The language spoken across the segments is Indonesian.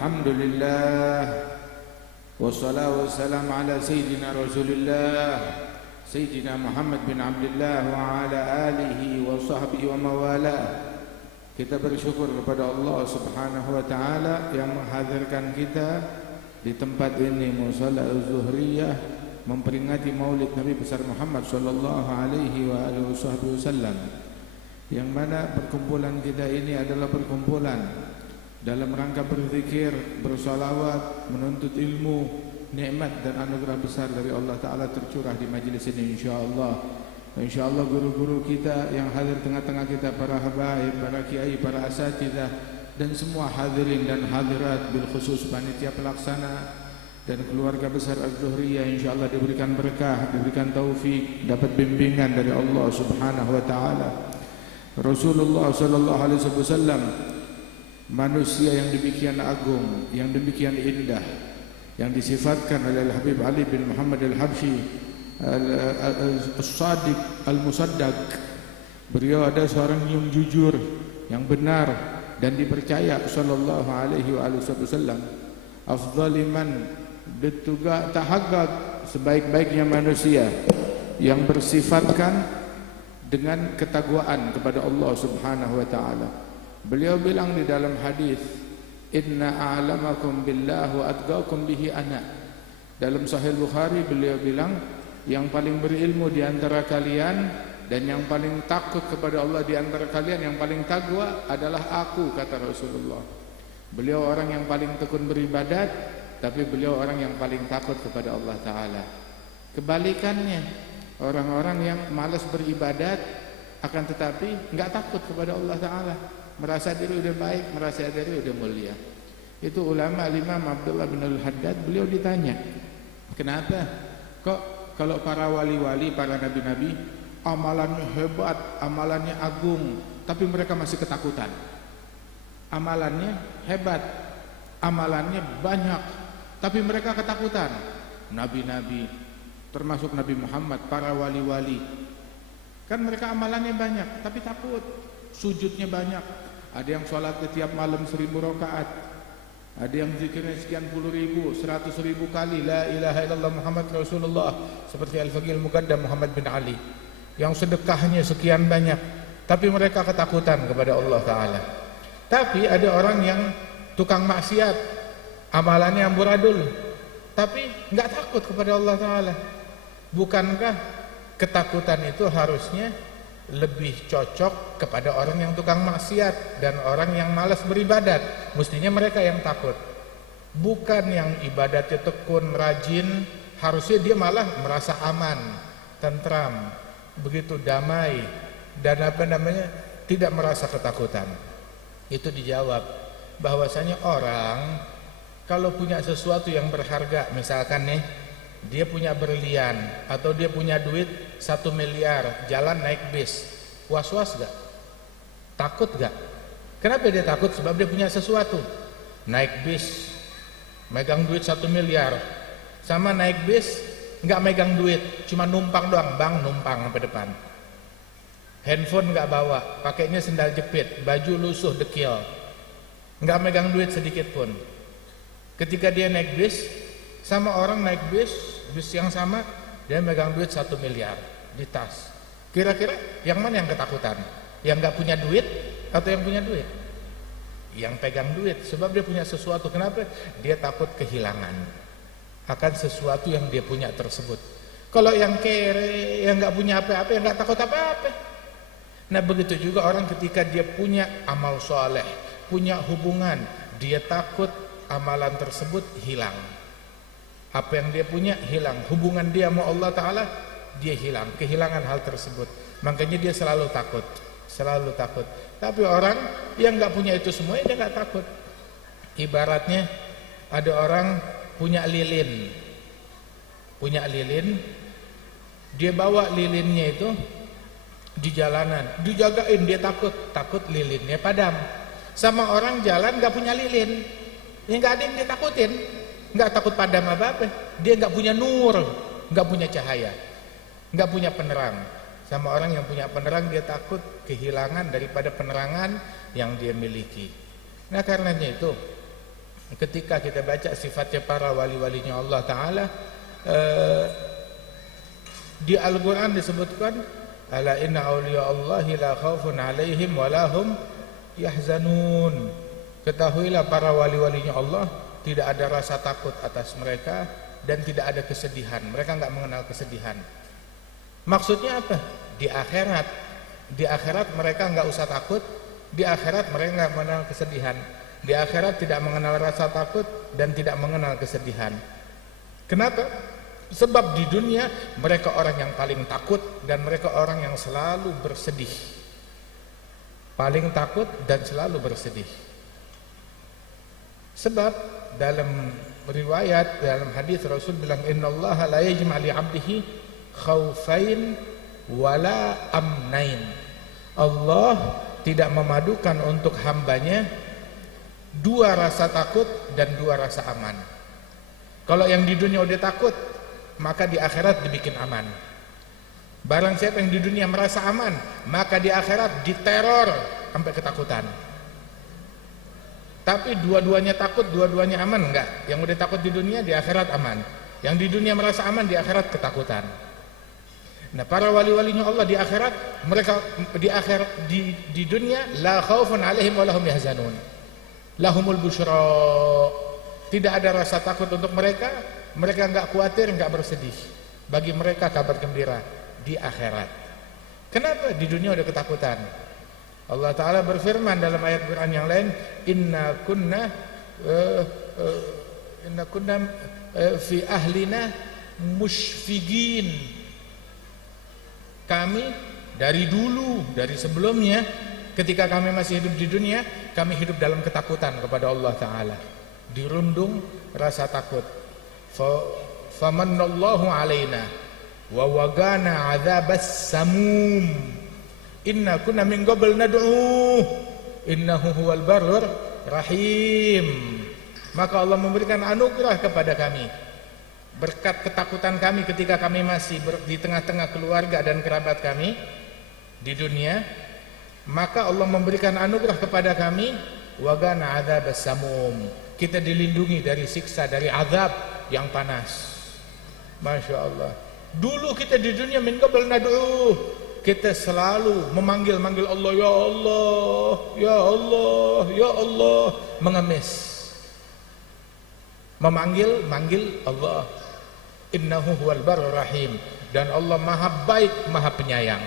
Alhamdulillah wassalatu wassalamu ala sayyidina Rasulillah Sayyidina Muhammad bin Abdullah wa ala alihi wa sahbihi wa mawala. Kita bersyukur kepada Allah Subhanahu wa taala yang menghadirkan kita di tempat ini Musalla Az-Zuhriyah memperingati Maulid Nabi besar Muhammad sallallahu alaihi wa alihi wasallam, yang mana perkumpulan kita ini adalah perkumpulan dalam rangka berzikir, bersalawat, menuntut ilmu, nikmat dan anugerah besar dari Allah Ta'ala tercurah di majlis ini insyaAllah. InsyaAllah guru-guru kita yang hadir tengah-tengah kita, para habaib, para kiai, para asatidzah dan semua hadirin dan hadirat, bil khusus panitia pelaksana dan keluarga besar Az-Zuhriyah, insyaAllah diberikan berkah, diberikan taufik, dapat bimbingan dari Allah Subhanahu wa Ta'ala. Rasulullah sallallahu alaihi wasallam manusia yang demikian agung, yang demikian indah, yang disifatkan oleh Al-Habib Ali bin Muhammad Al-Habsyi As-Sadiq Al-Musaddaq. Beliau ada seorang yang jujur, yang benar dan dipercaya sallallahu alaihi wasallam. Afdhaliman dituga tahaggaq, sebaik-baiknya manusia yang bersifatkan dengan ketakwaan kepada Allah Subhanahu wa taala. Beliau bilang di dalam hadis, inna a'lamakum billah wa atqakum bihi ana. Dalam Sahih Bukhari beliau bilang, yang paling berilmu di antara kalian dan yang paling takut kepada Allah di antara kalian, yang paling takwa adalah aku, kata Rasulullah. Beliau orang yang paling tekun beribadat, tapi beliau orang yang paling takut kepada Allah Ta'ala. Kebalikannya, orang-orang yang malas beribadat akan tetapi enggak takut kepada Allah Ta'ala, merasa diri udah baik, merasa diri udah mulia. Itu ulama Imam Abdullah bin Al-Haddad, beliau ditanya, kenapa kok kalau para wali-wali, para nabi-nabi amalannya hebat, amalannya agung, tapi mereka masih ketakutan? Amalannya hebat, amalannya banyak, tapi mereka ketakutan. Nabi-nabi, termasuk Nabi Muhammad, para wali-wali, kan mereka amalannya banyak tapi takut, sujudnya banyak. Ada yang sholat setiap malam 1000 rakaat, ada yang zikirnya sekian puluh ribu, 100.000 kali la ilaha illallah Muhammad Rasulullah, seperti Al-Faqih Al-Muqaddam Muhammad bin Ali, yang sedekahnya sekian banyak, tapi mereka ketakutan kepada Allah Ta'ala. Tapi ada orang yang tukang maksiat, amalannya amburadul, tapi enggak takut kepada Allah Ta'ala. Bukankah ketakutan itu harusnya lebih cocok kepada orang yang tukang maksiat dan orang yang malas beribadat? Mestinya mereka yang takut, bukan yang ibadatnya tekun, rajin. Harusnya dia malah merasa aman, tentram, begitu damai, dan tidak merasa ketakutan. Itu dijawab bahwasanya orang kalau punya sesuatu yang berharga, misalkan nih, dia punya berlian atau dia punya duit 1 miliar, jalan naik bis, was-was gak? Takut gak? Kenapa dia takut? Sebab dia punya sesuatu. Naik bis megang duit 1 miliar, sama naik bis gak megang duit, cuma numpang doang, bang numpang sampai depan. Handphone gak bawa, pakainya sendal jepit, baju lusuh dekil, gak megang duit sedikit pun. Ketika dia naik bis sama orang naik bis yang sama, dia megang duit 1 miliar di tas. Kira-kira yang mana yang ketakutan? Yang gak punya duit atau yang punya duit? Yang pegang duit, sebab dia punya sesuatu. Kenapa? Dia takut kehilangan akan sesuatu yang dia punya tersebut. Kalau yang kere, yang gak punya apa-apa, yang gak takut apa-apa. Nah begitu juga orang ketika dia punya amal soleh, punya hubungan, dia takut amalan tersebut hilang. Apa yang dia punya hilang, hubungan dia sama Allah Ta'ala dia hilang, kehilangan hal tersebut. Makanya dia selalu takut, selalu takut. Tapi orang yang gak punya itu semua, dia gak takut. Ibaratnya ada orang punya lilin, dia bawa lilinnya itu di jalanan, dijagain, dia takut lilinnya padam. Sama orang jalan gak punya lilin, yang gak ada yang dia takutin, nggak takut padam apa-apa. Dia nggak punya nur, nggak punya cahaya, nggak punya penerang. Sama orang yang punya penerang, dia takut kehilangan daripada penerangan yang dia miliki. Nah karenanya itu ketika kita baca sifatnya para wali-walinya Allah Ta'ala, di Al-Quran disebutkan, ala inna awliya Allahi la khawfun alaihim walahum yahzanun. Ketahuilah para wali-walinya Allah tidak ada rasa takut atas mereka dan tidak ada kesedihan. Mereka enggak mengenal kesedihan. Maksudnya apa? Di akhirat mereka enggak usah takut. Di akhirat mereka enggak mengenal kesedihan. Di akhirat tidak mengenal rasa takut dan tidak mengenal kesedihan. Kenapa? Sebab di dunia mereka orang yang paling takut dan mereka orang yang selalu bersedih. Paling takut dan selalu bersedih. Sebab dalam riwayat, dalam hadis Rasul bilang, innallaha la yajma' li 'abdihi khaufain wala amnain. Allah tidak memadukan untuk hambanya dua rasa takut dan dua rasa aman. Kalau yang di dunia udah takut, maka di akhirat dibikin aman. Barang siapa yang di dunia merasa aman, maka di akhirat diteror sampai ketakutan. Tapi dua-duanya takut, dua-duanya aman enggak? Yang udah takut di dunia, di akhirat aman. Yang di dunia merasa aman, di akhirat ketakutan. Nah, para wali-walinya Allah di akhirat, mereka di dunia la khaufun alaihim wa lahum yahzanun. Lahumul busyra. Tidak ada rasa takut untuk mereka, mereka enggak khawatir, enggak bersedih. Bagi mereka kabar gembira di akhirat. Kenapa? Di dunia ada ketakutan. Allah Ta'ala berfirman dalam ayat Quran yang lain, inna kunna fi ahlina musyfigin. Kami dari dulu, dari sebelumnya, ketika kami masih hidup di dunia, kami hidup dalam ketakutan kepada Allah Ta'ala, dirundung rasa takut. Famannallahu alaina wa wagana adzabas samum. Inna kunna min qabl nad'uh innahu huwal barrur rahim. Maka Allah memberikan anugerah kepada kami berkat ketakutan kami ketika kami masih di tengah-tengah keluarga dan kerabat kami di dunia. Maka Allah memberikan anugerah kepada kami wagana adzabas samum. Kita dilindungi dari siksa, dari azab yang panas. Masya Allah. Dulu kita di dunia min qabl nad'uh, kita selalu memanggil Allah, ya Allah, ya Allah, ya Allah, mengemis, memanggil Allah. Innahu huwal barrur rahim. Dan Allah maha baik, maha penyayang.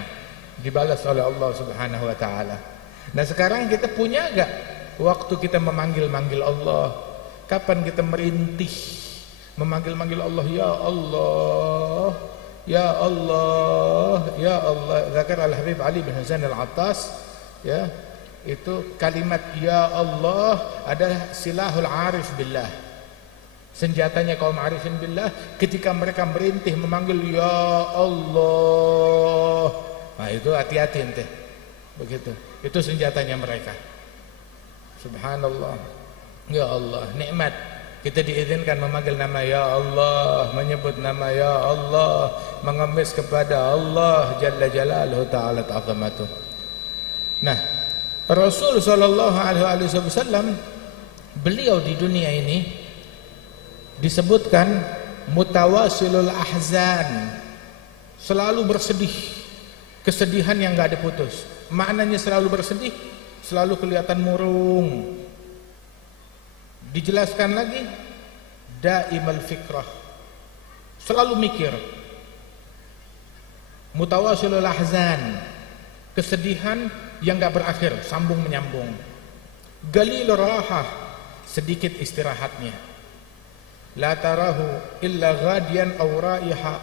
Dibalas oleh Allah Subhanahu wa ta'ala. Nah, sekarang kita punya gak waktu kita memanggil Allah? Kapan kita merintih memanggil Allah, ya Allah, ya Allah, ya Allah. Zakar Al-Habib Ali bin Husain Al-Attas, ya, itu kalimat ya Allah adalah silahul arif billah. Senjatanya kaum arifin billah ketika mereka merintih memanggil ya Allah. Nah, itu hati-hati ente. Begitu. Itu senjatanya mereka. Subhanallah. Ya Allah, nikmat. Kita diizinkan memanggil nama ya Allah, menyebut nama ya Allah, mengemis kepada Allah Jalla Jalaluhu Ta'ala Ta'zamatuh. Nah, Rasul sallallahu alaihi wasallam, beliau di dunia ini disebutkan mutawasilul ahzan, selalu bersedih, kesedihan yang enggak ada putus. Maknanya selalu bersedih, selalu kelihatan murung. Dijelaskan lagi, daimal fikrah, selalu mikir. Mutawasilul ahzan, kesedihan yang enggak berakhir, sambung menyambung. Galilur rahah, sedikit istirahatnya. La tarahu illa ghadiyan aw raiha.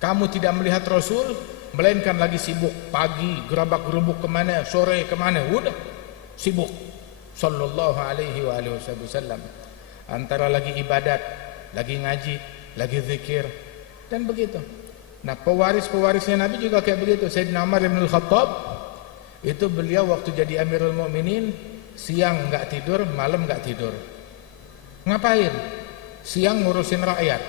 Kamu tidak melihat Rasul melainkan lagi sibuk, pagi gerabak-gerubuk kemana, sore kemana, udah sibuk sallallahu alaihi wa alihi wasallam. Antara lagi ibadat, lagi ngaji, lagi zikir, dan begitu. Nah, pewaris-pewarisnya Nabi juga kayak begitu. Sayyidina Umar bin Al-Khattab, itu beliau waktu jadi Amirul Mukminin, siang enggak tidur, malam enggak tidur. Ngapain? Siang ngurusin rakyat.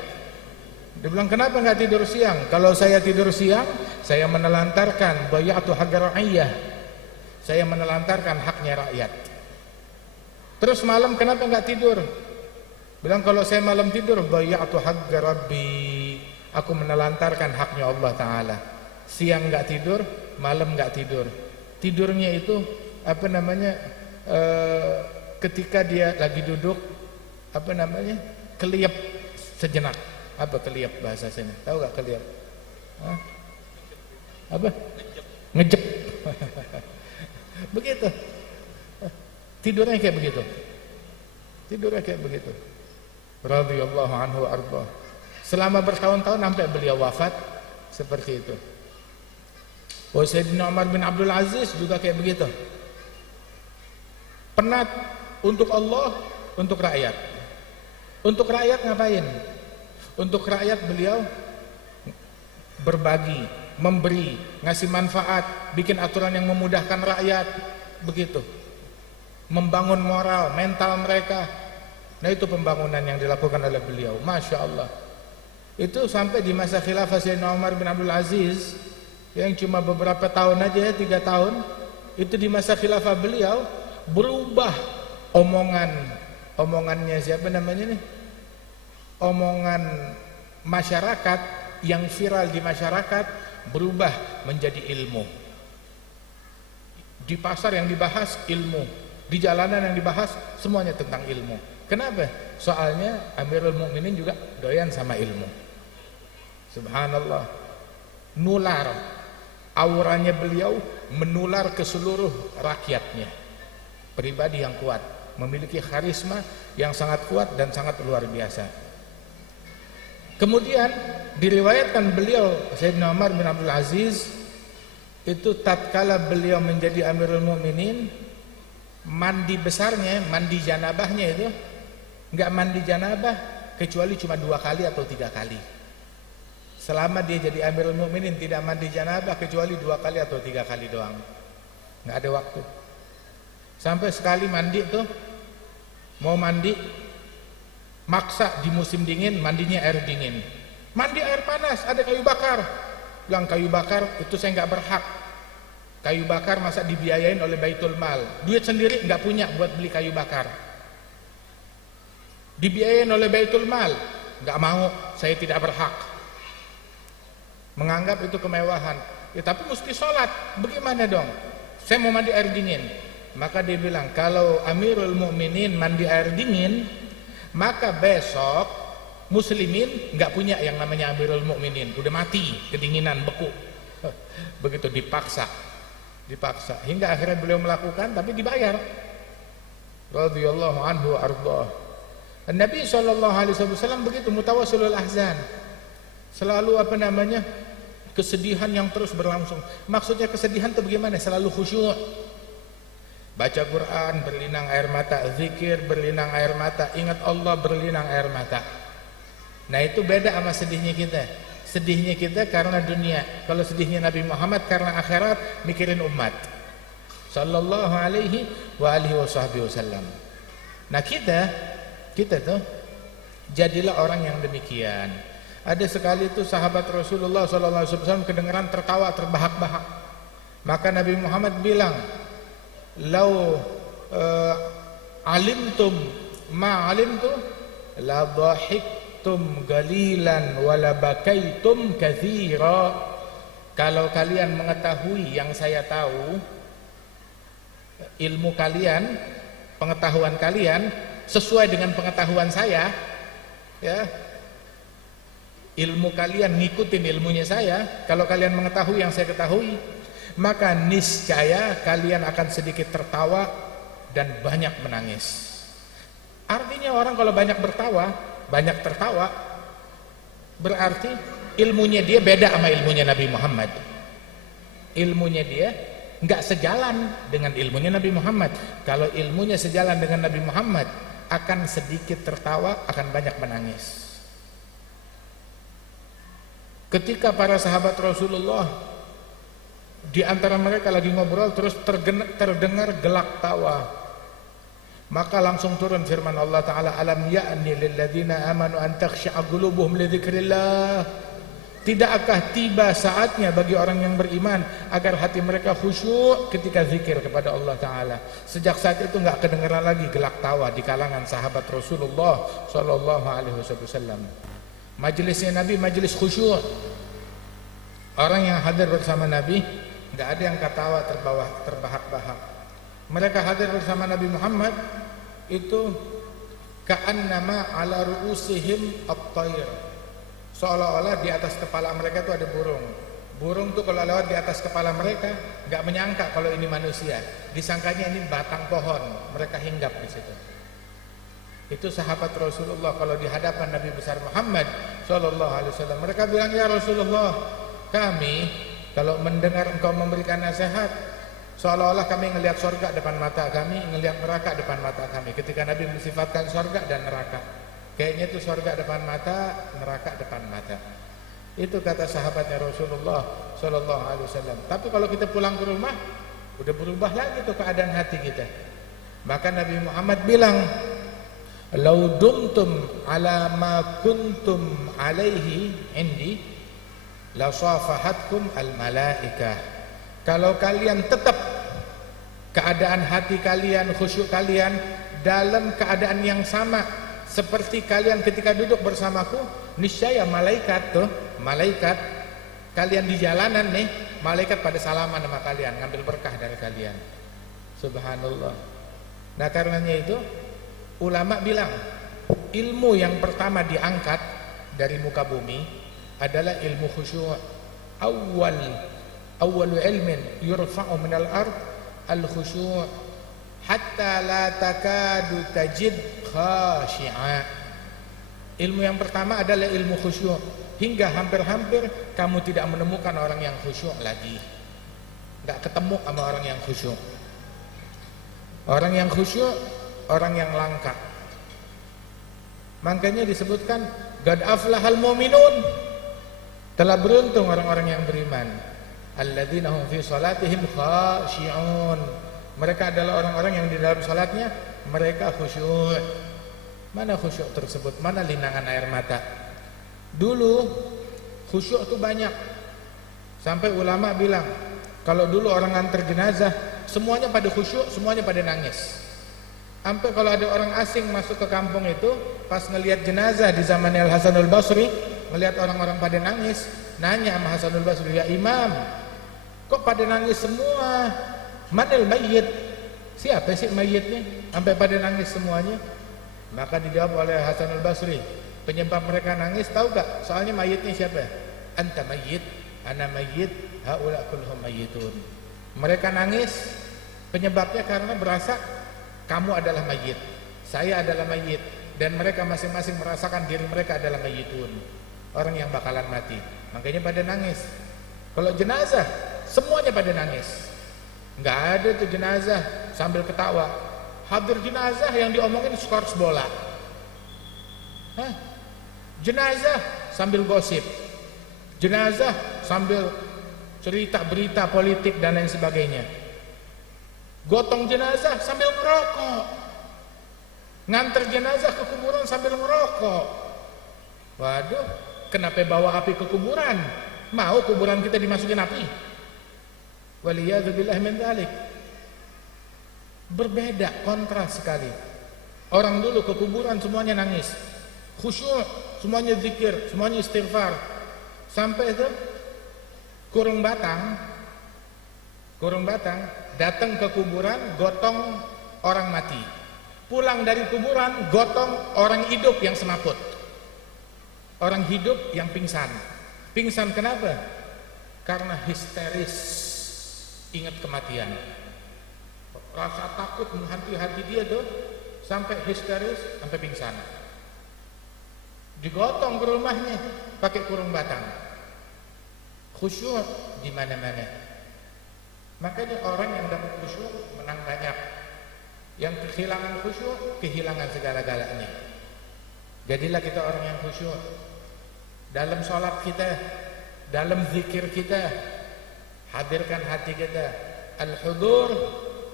Dia bilang, kenapa enggak tidur siang? Kalau saya tidur siang, saya menelantarkan bayatu haqq ra'iyah. Saya menelantarkan haknya rakyat. Terus malam kenapa nggak tidur? Bilang kalau saya malam tidur, dhayya'tu haqqa rabbi, aku menelantarkan haknya Allah Ta'ala. Siang nggak tidur, malam nggak tidur. Tidurnya itu apa namanya? Ketika dia lagi duduk, apa namanya? Keliap sejenak. Apa keliap bahasa sini? Tahu nggak keliap? Hah? Apa? Ngejep. Begitu. Tidurnya kayak begitu. Tidurnya kayak begitu. Radhiyallahu anhu arba. Selama bertahun-tahun sampai beliau wafat seperti itu. Sayyidina Umar bin Abdul Aziz juga kayak begitu. Penat untuk Allah, untuk rakyat. Untuk rakyat ngapain? Untuk rakyat beliau berbagi, memberi, ngasih manfaat, bikin aturan yang memudahkan rakyat, begitu. Membangun moral, mental mereka. Nah itu pembangunan yang dilakukan oleh beliau. Masya Allah. Itu sampai di masa khilafah Sayyidina Umar bin Abdul Aziz, yang cuma beberapa tahun aja, 3 tahun. Itu di masa khilafah beliau berubah omongannya siapa namanya nih? Omongan masyarakat yang viral di masyarakat berubah menjadi ilmu. Di pasar yang dibahas ilmu, di jalanan yang dibahas semuanya tentang ilmu. Kenapa? Soalnya Amirul Mukminin juga doyan sama ilmu. Subhanallah. Nular. Auranya beliau menular ke seluruh rakyatnya. Pribadi yang kuat, memiliki karisma yang sangat kuat dan sangat luar biasa. Kemudian diriwayatkan beliau Sayyidina Umar bin Abdul Aziz itu tatkala beliau menjadi Amirul Mukminin, mandi besarnya, mandi janabahnya itu enggak mandi janabah kecuali cuma 2 kali atau 3 kali. Selama dia jadi Amirul Mukminin tidak mandi janabah kecuali 2 kali atau 3 kali doang. Enggak ada waktu. Sampai sekali mandi tuh mau mandi maksa di musim dingin mandinya air dingin. Mandi air panas, ada kayu bakar. Bilang kayu bakar itu saya nggak berhak. Kayu bakar masa dibiayain oleh Baitul Mal. Duit sendiri nggak punya buat beli kayu bakar. Dibiayain oleh Baitul Mal, nggak mau, saya tidak berhak. Menganggap itu kemewahan. Ya tapi mesti sholat, bagaimana dong? Saya mau mandi air dingin. Maka dia bilang kalau Amirul Mukminin mandi air dingin, maka besok muslimin nggak punya yang namanya Amirul Mukminin, udah mati, kedinginan, beku. Begitu dipaksa hingga akhirnya beliau melakukan, tapi dibayar. Radhiyallahu anhu arda. Nabi SAW begitu mutawassilul ahzan, selalu apa namanya kesedihan yang terus berlangsung. Maksudnya kesedihan itu bagaimana? Selalu khusyuk. Baca Quran berlinang air mata, zikir berlinang air mata, ingat Allah berlinang air mata. Nah itu beda sama sedihnya kita. Sedihnya kita karena dunia. Kalau sedihnya Nabi Muhammad karena akhirat, mikirin umat. Sallallahu alaihi wa alihi wasallam. Nah kita tuh jadilah orang yang demikian. Ada sekali itu sahabat Rasulullah sallallahu alaihi wasallam kedengaran tertawa terbahak-bahak. Maka Nabi Muhammad bilang, "Lau alimtum ma alimtu la dhahiktum galilan wa la bakaitum katsira." Kalau kalian mengetahui yang saya tahu, ilmu kalian, pengetahuan kalian sesuai dengan pengetahuan saya, ya. Ilmu kalian ngikutin ilmunya saya. Kalau kalian mengetahui yang saya ketahui, maka niscaya kalian akan sedikit tertawa dan banyak menangis. Artinya orang kalau banyak tertawa, berarti ilmunya dia beda sama ilmunya Nabi Muhammad. Ilmunya dia nggak sejalan dengan ilmunya Nabi Muhammad. Kalau ilmunya sejalan dengan Nabi Muhammad, akan sedikit tertawa, akan banyak menangis. Ketika para sahabat Rasulullah di antara mereka lagi ngobrol, terus terdengar gelak tawa, maka langsung turun firman Allah Ta'ala, alam ya'ni lilladzina amanu an takhsha'a qulubuhum li dzikrillah. Tidakkah tiba saatnya bagi orang yang beriman agar hati mereka khusyuk ketika zikir kepada Allah Ta'ala? Sejak saat itu enggak kedengaran lagi gelak tawa di kalangan sahabat Rasulullah Sallallahu Alaihi Wasallam. Majelisnya Nabi majelis khusyuk. Orang yang hadir bersama Nabi enggak ada yang ketawa terbahak-bahak. Mereka hadir bersama Nabi Muhammad itu ka'annama ala ru'usihim at-tayr. Seolah-olah di atas kepala mereka itu ada burung. Burung tuh kalau lewat di atas kepala mereka enggak menyangka kalau ini manusia. Disangkanya ini batang pohon. Mereka hinggap di situ. Itu sahabat Rasulullah kalau di hadapan Nabi besar Muhammad sallallahu alaihi wasallam. Mereka bilang, "Ya Rasulullah, kami kalau mendengar engkau memberikan nasihat seolah-olah kami ngelihat surga depan mata kami, ngelihat neraka depan mata kami." Ketika Nabi mensifatkan surga dan neraka, kayaknya itu surga depan mata, neraka depan mata. Itu kata sahabatnya Rasulullah sallallahu alaihi wasallam. Tapi kalau kita pulang ke rumah, udah berubah lagi tuh keadaan hati kita. Maka Nabi Muhammad bilang, "Lau dumtum ala ma kuntum alaihi indi, la safahatkum al malaikah." Kalau kalian tetap keadaan hati kalian, khusyuk kalian dalam keadaan yang sama seperti kalian ketika duduk bersamaku, niscaya malaikat kalian di jalanan nih, malaikat pada salaman sama kalian, ngambil berkah dari kalian. Subhanallah. Nah karenanya itu ulama bilang ilmu yang pertama diangkat dari muka bumi adalah ilmu khusyuk. Awwalu ilmin yurfa'u minal ard al-khusyuk hatta la takadu tajid khashi'a. Ilmu yang pertama adalah ilmu khusyuk, hingga hampir-hampir kamu tidak menemukan orang yang khusyuk lagi. Enggak ketemu sama orang yang khusyuk. Orang yang khusyuk, orang yang langka. Makanya disebutkan qad aflahal mu'minun. Telah beruntung orang-orang yang beriman. Alladzina hum fi salatihim khashi'un. Mereka adalah orang-orang yang di dalam salatnya mereka khusyuk. Mana khusyuk tersebut? Mana linangan air mata? Dulu khusyuk itu banyak. Sampai ulama bilang, kalau dulu orang nganter jenazah, semuanya pada khusyuk, semuanya pada nangis. Sampai kalau ada orang asing masuk ke kampung itu, pas ngelihat jenazah di zaman Al Hasanul Basri, ngelihat orang-orang pada nangis, nanya sama Hasanul Basri, "Ya Imam, kok pada nangis semua? Manil mayyit? Siapa sih mayitnya? Sampai pada nangis semuanya?" Maka dijawab oleh Hasanul Basri, penyebab mereka nangis tahu gak? Soalnya mayitnya siapa? Anta mayyit, ana mayyit, haula kulluhum mayyitun. Mereka nangis penyebabnya karena berasa kamu adalah mayyit, saya adalah mayyit, dan mereka masing-masing merasakan diri mereka adalah mayyitun, orang yang bakalan mati. Makanya pada nangis. Kalau jenazah semuanya pada nangis. Enggak ada tuh jenazah sambil ketawa. Hadir jenazah yang diomongin skor bola. Jenazah sambil gosip. Jenazah sambil cerita berita politik dan lain sebagainya. Gotong jenazah sambil merokok. Nganter jenazah ke kuburan sambil merokok. Waduh, kenapa bawa api ke kuburan? Mau kuburan kita dimasukin api? Waliyadzubillah min dzalik. Berbeda, kontras sekali. Orang dulu ke kuburan semuanya nangis, khusyuk, semuanya zikir, semuanya istighfar. Sampai itu kurung batang datang ke kuburan, gotong orang mati. Pulang dari kuburan, gotong orang hidup yang semaput. Orang hidup yang pingsan. Pingsan kenapa? Karena histeris, ingat kematian. Rasa takut menghantui hati dia tuh sampai histeris, sampai pingsan. Digotong ke rumahnya pakai kurung batang. Khusyuk di mana-mana. Makanya orang yang dapat khusyuk menang banyak. Yang kehilangan khusyuk kehilangan segala-galanya. Jadilah kita orang yang khusyuk dalam sholat kita, dalam zikir kita. Hadirkan hati kita. Al-hudur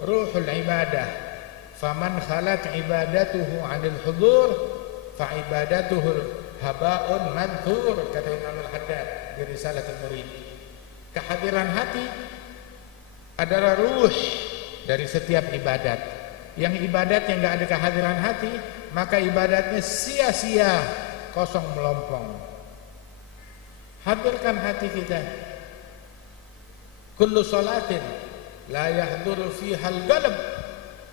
ruhul ibadah. Faman khalat ibadatuhu 'anil hudur fa ibadatuhu haba'un manthur, kata Imam Al-Haddad. di Risalatul Murid. Kehadiran hati adalah ruh dari setiap ibadat. Yang ibadat yang nggak ada kehadiran hati, maka ibadatnya sia-sia, kosong melompong. Hadirkan hati kita. Kullu salatin la yahduru fiha al-qalb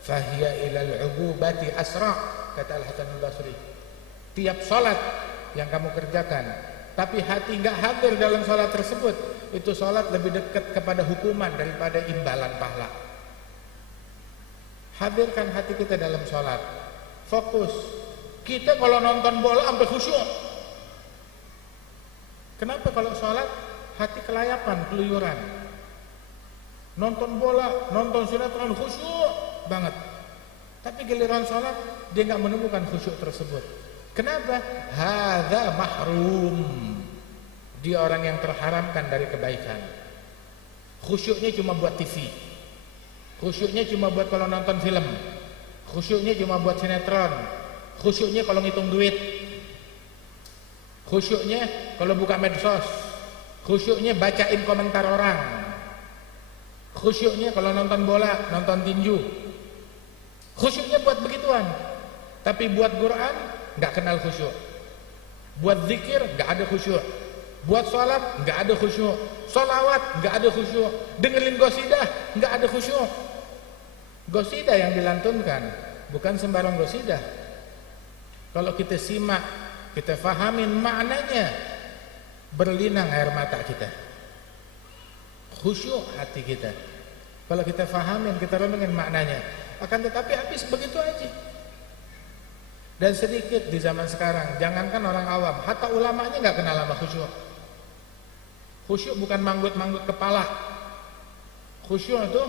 fahiya ila al-'ububati asra', kata Al-Hasan Al-Basri. Tiap salat yang kamu kerjakan tapi hati enggak hadir dalam salat tersebut, itu salat lebih dekat kepada hukuman daripada imbalan pahala. Hadirkan hati kita dalam salat. Fokus. Kita kalau nonton bola sampai khusyuk. Kenapa kalau salat hati kelayapan, keluyuran? Nonton bola, nonton sinetron khusyuk banget. Tapi giliran salat dia enggak menemukan khusyuk tersebut. Kenapa? Hadza mahrum. Dia orang yang terharamkan dari kebaikan. Khusyuknya cuma buat TV. Khusyuknya cuma buat kalau nonton film. Khusyuknya cuma buat sinetron. Khusyuknya kalau ngitung duit. Khusyuknya kalau buka medsos. Khusyuknya bacain komentar orang. Khusyuknya kalau nonton bola, nonton tinju. Khusyuknya buat begituan. Tapi buat Quran nggak kenal khusyuk. Buat zikir nggak ada khusyuk. Buat sholat nggak ada khusyuk. Sholawat nggak ada khusyuk. Dengerin gosidah nggak ada khusyuk. Gosidah yang dilantunkan bukan sembarang gosidah. Kalau kita simak, kita fahamin maknanya, berlinang air mata kita. Khusyuk hati kita. Kalau kita fahamin, kita renungin maknanya. Akan tetapi habis begitu aja. Dan sedikit di zaman sekarang, jangankan orang awam, hatta ulamanya nggak kenal sama khusyuk. Khusyuk bukan manggut-manggut kepala. Khusyuk itu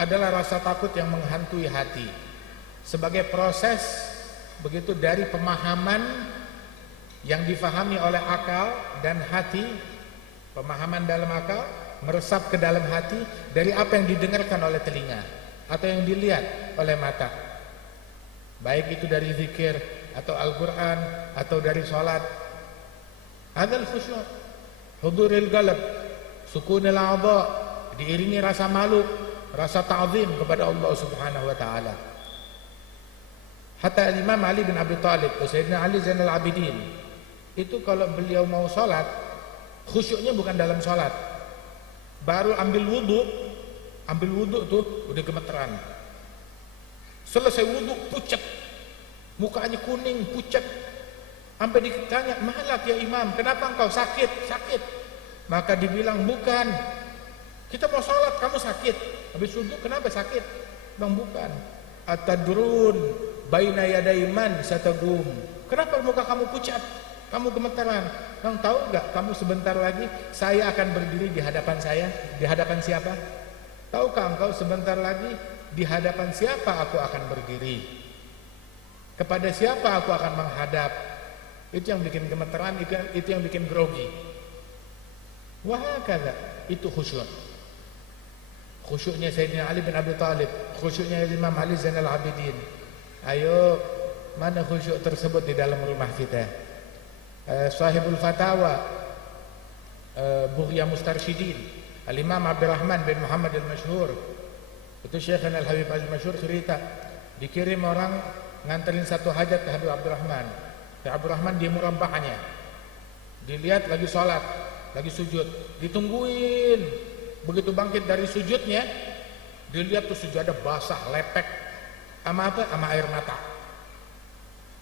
adalah rasa takut yang menghantui hati. Sebagai proses begitu dari pemahaman yang difahami oleh akal dan hati, pemahaman dalam akal meresap ke dalam hati dari apa yang didengarkan oleh telinga atau yang dilihat oleh mata. Baik itu dari zikir atau Al-Quran atau dari sholat. Adal khusyuk, huduril qalb, sukunil a'dha, diiringi rasa malu, rasa ta'zim kepada Allah Subhanahu wa taala. Hatta Imam Ali bin Abi Thalib, Sayyidina Ali Zainal Abidin, itu kalau beliau mau sholat, khusyuknya bukan dalam sholat. Baru ambil wudu tuh udah gemeteran. Selesai wudu pucat, mukanya kuning pucat. Sampai ditanya, "Malak ya Imam, kenapa engkau sakit?" Sakit. Maka dibilang, "Bukan. Kita mau sholat, kamu sakit. Habis wudu kenapa sakit?" Bang, bukan. Atadrun baina yaday man satagum. Kenapa muka kamu pucat? Kamu gemeteran. Bang, tahu enggak kamu sebentar lagi saya akan berdiri di hadapan saya? Di hadapan siapa? Tahukah engkau sebentar lagi di hadapan siapa aku akan berdiri? Kepada siapa aku akan menghadap? Itu yang bikin gemeteran, itu yang bikin grogi. Wahakala, itu khusyuk. Khusyuknya Sayyidina Ali bin Abi Thalib, khusyuknya Imam Ali Zainal Abidin. Ayo, mana khusyuk tersebut di dalam rumah kita? Sahibul Fatawa, Bughya Mustarsyidin, Al-Imam Abdurrahman bin Muhammad Al-Masyhur. Itu Syekhana Al-Habib Al-Masyhur cerita, dikirim orang nganterin satu hajat ke Habib Abdurrahman. Habib Abdurrahman dia murabbahnya. Dilihat lagi sholat, lagi sujud, ditungguin. Begitu bangkit dari sujudnya, dilihat tuh sujadah basah, lepek. Sama apa? Sama air mata.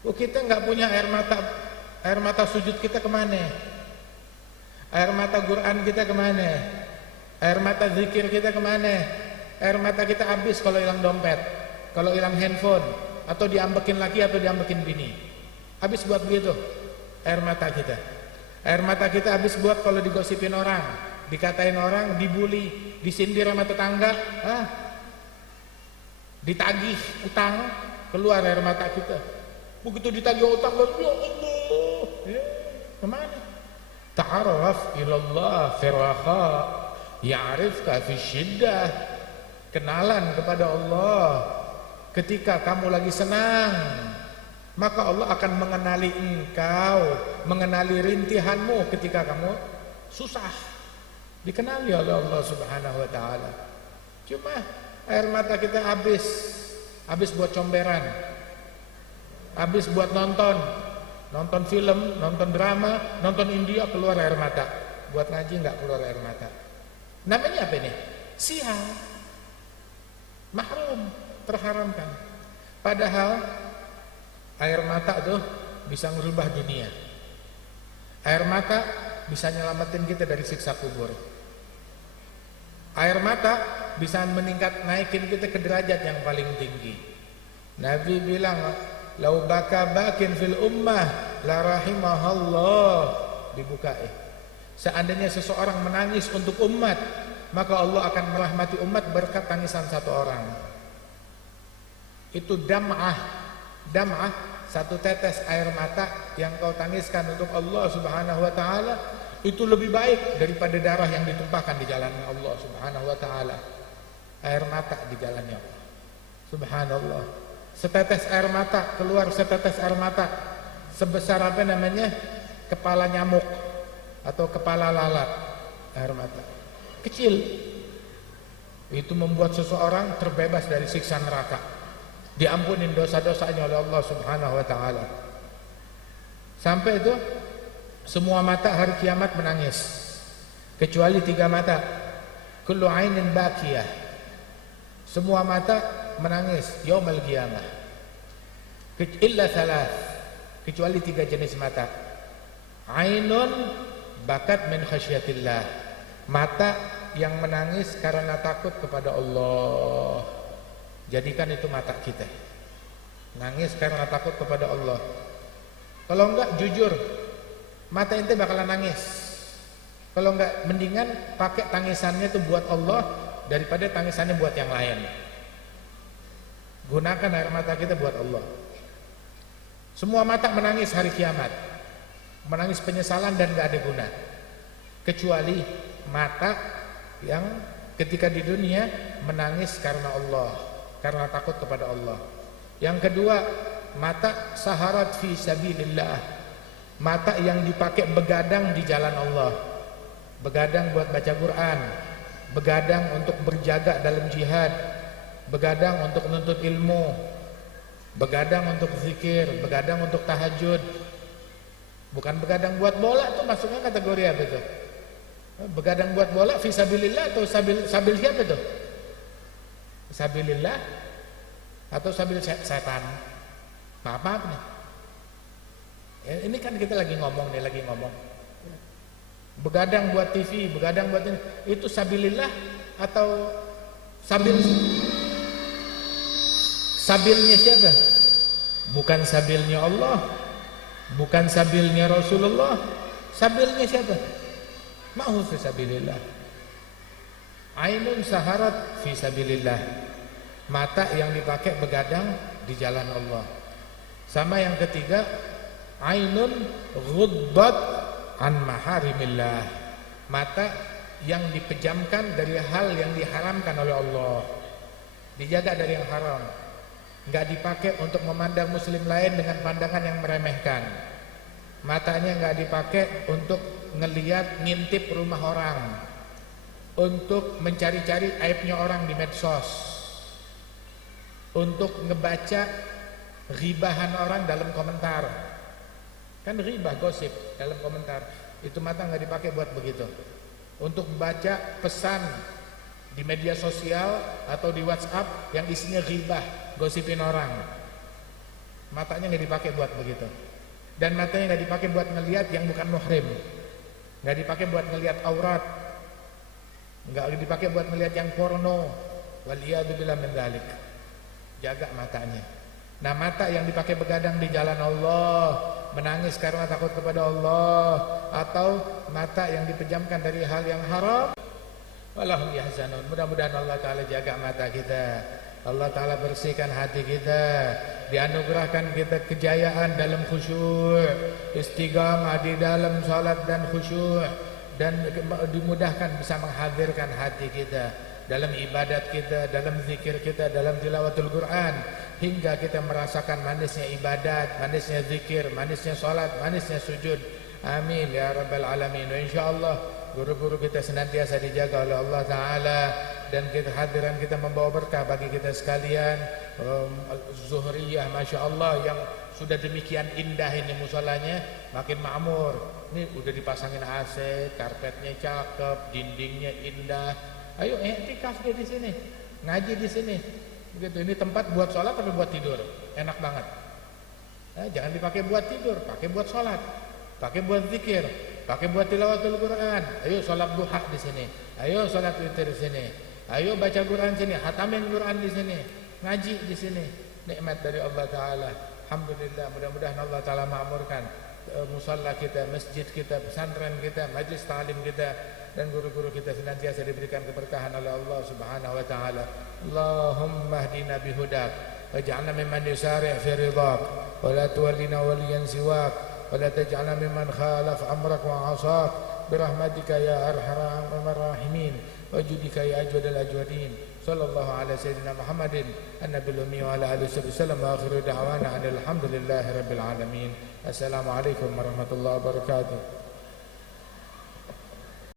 Oh, kita nggak punya air mata. Air mata sujud kita kemana? Air mata Quran kita kemana? Air mata zikir kita kemana? Air mata kita habis kalau hilang dompet, kalau hilang handphone, atau diambekin laki atau diambekin bini. Habis buat begitu air mata kita. Air mata kita habis buat kalau digosipin orang, dikatain orang, dibully, disindir sama tetangga, ditagih utang, keluar air mata kita. Begitu ditagih utang, ya Allah, kemana? Ta'arraf ilallah firraha ya'rifka fi syiddah. Kenalan kepada Allah ketika kamu lagi senang, maka Allah akan mengenali engkau, mengenali rintihanmu ketika kamu susah dikenali oleh Allah Subhanahu wa taala. Cuma air mata kita habis buat comberan, habis buat nonton film, nonton drama, nonton India, keluar air mata. Buat ngaji nggak keluar air mata. Namanya apa ini? Sia, mahrum, terharamkan. Padahal air mata tuh bisa merubah dunia. Air mata bisa nyelamatin kita dari siksa kubur. Air mata bisa naikin kita ke derajat yang paling tinggi. Nabi bilang, "Lau baka bakin fil ummah la rahimahallah." Dibukai. Seandainya seseorang menangis untuk umat, maka Allah akan merahmati umat berkat tangisan satu orang. Itu dam'ah, satu tetes air mata yang kau tangiskan untuk Allah Subhanahu wa taala, itu lebih baik daripada darah yang ditumpahkan di jalannya Allah Subhanahu wa taala. Air mata di jalannya Allah. Subhanallah. Setetes air mata, keluar setetes air mata sebesar apa namanya? Kepala nyamuk atau kepala lalat. Air mata kecil. Itu membuat seseorang terbebas dari siksa neraka. Diampunin dosa-dosanya oleh Allah Subhanahu wa taala. Sampai itu semua mata hari kiamat menangis kecuali 3 mata. Kullu ainin bakiyah. Semua mata menangis yaumul qiyamah. Illa thalath, kecuali 3 jenis mata. Ainun bakat min khasyatillah. Mata yang menangis karena takut kepada Allah. Jadikan itu mata kita. Nangis karena takut kepada Allah. Kalau enggak jujur, mata ente bakalan nangis. Kalau enggak mendingan pakai tangisannya itu buat Allah daripada tangisannya buat yang lain. Gunakan air mata kita buat Allah. Semua mata menangis hari kiamat, menangis penyesalan dan enggak ada guna. Kecuali mata yang ketika di dunia menangis karena Allah, karena takut kepada Allah. Yang kedua, mata saharat fi sabilillah. Mata yang dipakai begadang di jalan Allah. Begadang buat baca Quran, begadang untuk berjaga dalam jihad, begadang untuk menuntut ilmu, begadang untuk zikir, begadang untuk tahajud. Bukan begadang buat bola, tuh masuknya kategori apa itu? Begadang buat bola fi sabilillah atau sabil siapa itu? Sabilillah atau sabil setan? Apa nih? Ini kan kita lagi ngomong. Begadang buat TV, begadang buat ini, itu sabilillah atau sabilnya siapa? Bukan sabilnya Allah, bukan sabilnya Rasulullah. Sabilnya siapa? Ma'hu fi sabilillah. Ainun saharat fi sabilillah. Mata yang dipakai begadang di jalan Allah. Sama yang ketiga, ainun ghudbat an maharimillah. Mata yang dipejamkan dari hal yang diharamkan oleh Allah. Dijaga dari yang haram. Enggak dipakai untuk memandang muslim lain dengan pandangan yang meremehkan. Matanya enggak dipakai untuk ngelihat, ngintip rumah orang, untuk mencari-cari aibnya orang di medsos, untuk ngebaca ribahan orang dalam komentar. Kan ribah, gosip dalam komentar. Itu mata nggak dipakai buat begitu. Untuk baca pesan di media sosial atau di WhatsApp yang isinya ribah, gosipin orang. Matanya nggak dipakai buat begitu. Dan matanya nggak dipakai buat ngelihat yang bukan muhrim. Nggak dipakai buat ngelihat aurat. Nggak dipakai buat ngelihat yang porno. Waliyadzubillah min dzalik. Jaga matanya. Nah, mata yang dipakai begadang di jalan Allah, menangis karena takut kepada Allah, atau mata yang dipejamkan dari hal yang haram, walahum yahzanun. Mudah-mudahan Allah Ta'ala jaga mata kita, Allah Ta'ala bersihkan hati kita, dianugerahkan kita kejayaan dalam khusyuk, istiqamah di dalam salat dan khusyuk, dan dimudahkan bisa menghadirkan hati kita dalam ibadat kita, dalam zikir kita, dalam tilawatul Quran, hingga kita merasakan manisnya ibadat, manisnya zikir, manisnya salat, manisnya sujud. Amin ya rabbal alamin. Insyaallah guru-guru kita senantiasa dijaga oleh Allah Ta'ala, dan kehadiran kita membawa berkah bagi kita sekalian. Zuhriyah Masya Allah yang sudah demikian indah ini musolanya, makin makmur. Ini udah dipasangin AC, karpetnya cakep, dindingnya indah. Ayo i'tikaf di sini, ngaji di sini. Begitu. Ini tempat buat sholat tapi buat tidur, enak banget. Jangan dipakai buat tidur, pakai buat sholat, pakai buat zikir, pakai buat tilawatul Quran. Ayo sholat duha di sini, ayo sholat witir di sini, ayo baca Quran di sini, hatamin Quran di sini, ngaji di sini. Nikmat dari Allah Ta'ala. Alhamdulillah, mudah-mudahan Allah Ta'ala makmurkan musalla kita, masjid kita, pesantren kita, majlis ta'lim kita, dan guru-guru kita senantiasa diberikan keberkahan oleh Allah Subhanahu wa Ta'ala. Allahumma hdina bihudak waj'alna mimman yusari' fi ridhak wa la tuwallina waliyan siwak wa la taj'alna mimman khalaf amrak wa 'asak birahmatika ya arhamar rahimin wa judika ya ajwadal ajwadin. Sallallahu ala sayyidina Muhammadin an-nabiyil ummi wa ala alihi wasallam wa akhiru da'wana alhamdulillahi rabbil alamin. Assalamualaikum warahmatullahi wabarakatuh.